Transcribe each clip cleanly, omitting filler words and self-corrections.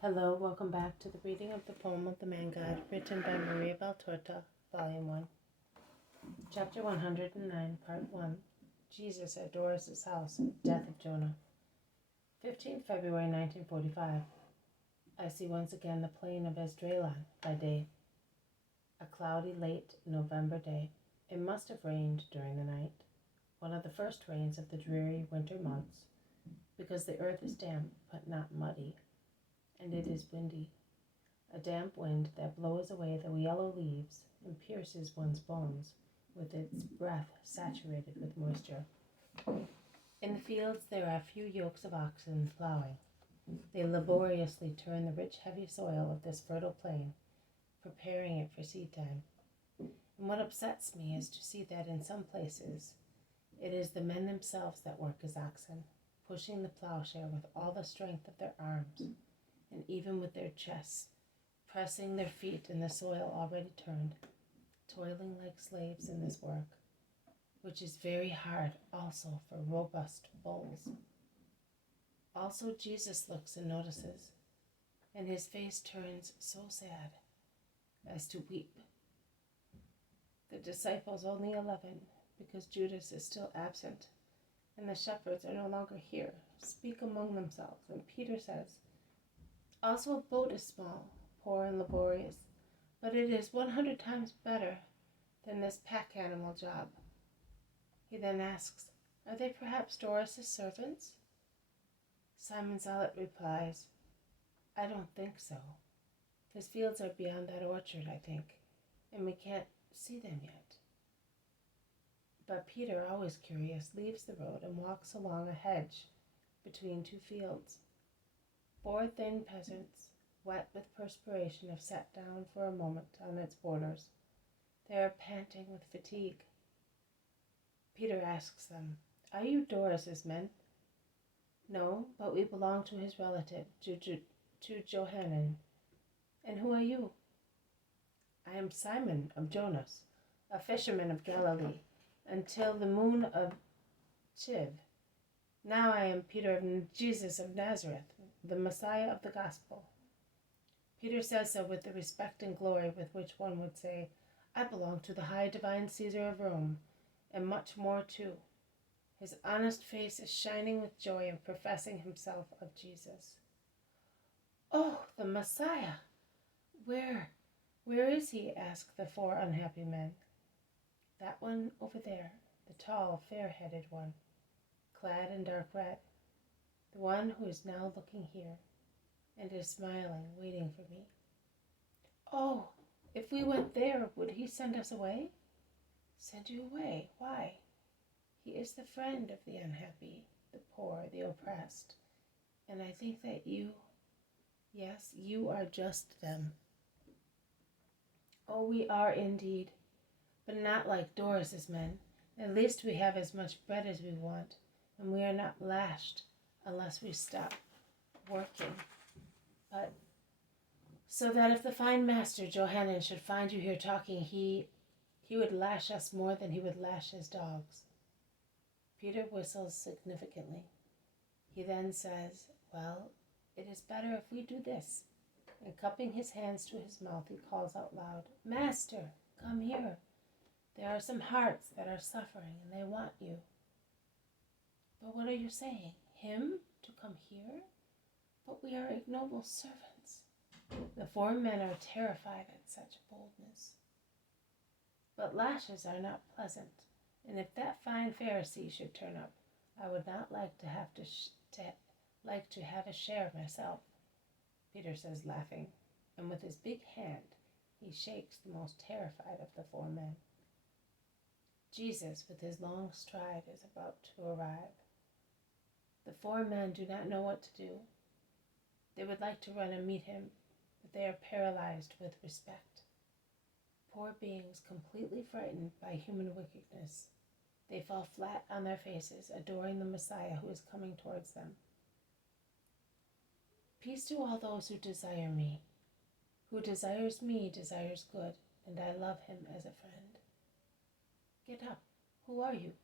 Hello, welcome back to the reading of the poem of the Man God, written by Maria Valtorta, Volume 1. Chapter 109, Part 1. Jesus at Doras' house, Death of Jonah. 15th February 1945. I see once again the plain of Esdraelon by day. A cloudy late November day. It must have rained during the night, one of the first rains of the dreary winter months, because the earth is damp but not muddy, and it is windy, a damp wind that blows away the yellow leaves and pierces one's bones with its breath saturated with moisture. In the fields there are few yokes of oxen plowing. They laboriously turn the rich, heavy soil of this fertile plain, preparing it for seed time. And what upsets me is to see that in some places it is the men themselves that work as oxen, pushing the plowshare with all the strength of their arms, and even with their chests, pressing their feet in the soil already turned, toiling like slaves in this work, which is very hard also for robust bulls. Also Jesus looks and notices, and his face turns so sad as to weep. The disciples, only 11, because Judas is still absent, and the shepherds are no longer here, speak among themselves, and Peter says, "Also a boat is small, poor and laborious, but it is 100 times better than this pack animal job." He then asks, "Are they perhaps Doras' servants?" Simon Zealot replies, "I don't think so. His fields are beyond that orchard, I think, and we can't see them yet." But Peter, always curious, leaves the road and walks along a hedge between two fields. 4 thin peasants, wet with perspiration, have sat down for a moment on its borders. They are panting with fatigue. Peter asks them, "Are you Doras' men?" "No, but we belong to his relative, to Johanan." "And who are you?" "I am Simon of Jonas, a fisherman of Galilee, until the moon of Chiv. Now I am Peter of Jesus of Nazareth, the Messiah of the gospel." Peter says so with the respect and glory with which one would say, "I belong to the high divine Caesar of Rome," and much more too. His honest face is shining with joy in professing himself of Jesus. "Oh, the Messiah! Where is he?" ask the 4 unhappy men. "That one over there, the tall, fair-headed one, clad in dark red, the one who is now looking here, and is smiling, waiting for me." "Oh, if we went there, would he send us away?" "Send you away? Why? He is the friend of the unhappy, the poor, the oppressed, and I think that yes, you are just them." "Oh, we are indeed, but not like Doras' men. At least we have as much bread as we want, and we are not lashed unless we stop working. But so that if the fine master Johanan should find you here talking, he would lash us more than he would lash his dogs." Peter whistles significantly. He then says, "Well, it is better if we do this." And cupping his hands to his mouth, he calls out loud, "Master, come here. There are some hearts that are suffering, and they want you." "But what are you saying? Him to come here? But we are ignoble servants." The 4 men are terrified at such boldness. "But lashes are not pleasant, and if that fine Pharisee should turn up, I would not like to have a share myself," Peter says, laughing, and with his big hand he shakes the most terrified of the 4 men. Jesus, with his long stride, is about to arrive. The 4 men do not know what to do. They would like to run and meet him, but they are paralyzed with respect. Poor beings, completely frightened by human wickedness, they fall flat on their faces, adoring the Messiah who is coming towards them. "Peace to all those who desire me. Who desires me desires good, and I love him as a friend." "Get up. Who are you?"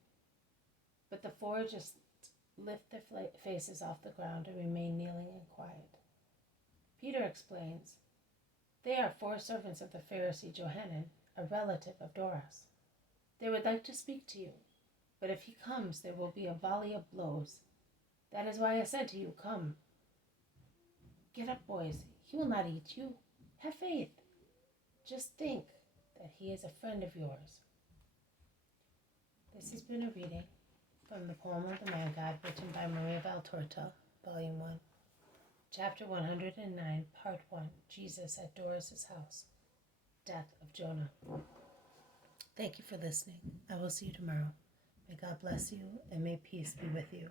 But the 4 just lift their faces off the ground and remain kneeling and quiet. explains, "They are 4 servants of the Pharisee Johanan, a relative of Doras. They would like to speak to you, but if he comes, there will be a volley of blows. That is why I said to you, come. Get up, boys. He will not eat you. Have faith. Just think that he is a friend of yours." This has been a reading from the Poem of the Man God, written by Maria Valtorta, Volume 1. Chapter 109, Part 1, Jesus at Doras' house. Death of Jonah. Thank you for listening. I will see you tomorrow. May God bless you, and may peace be with you.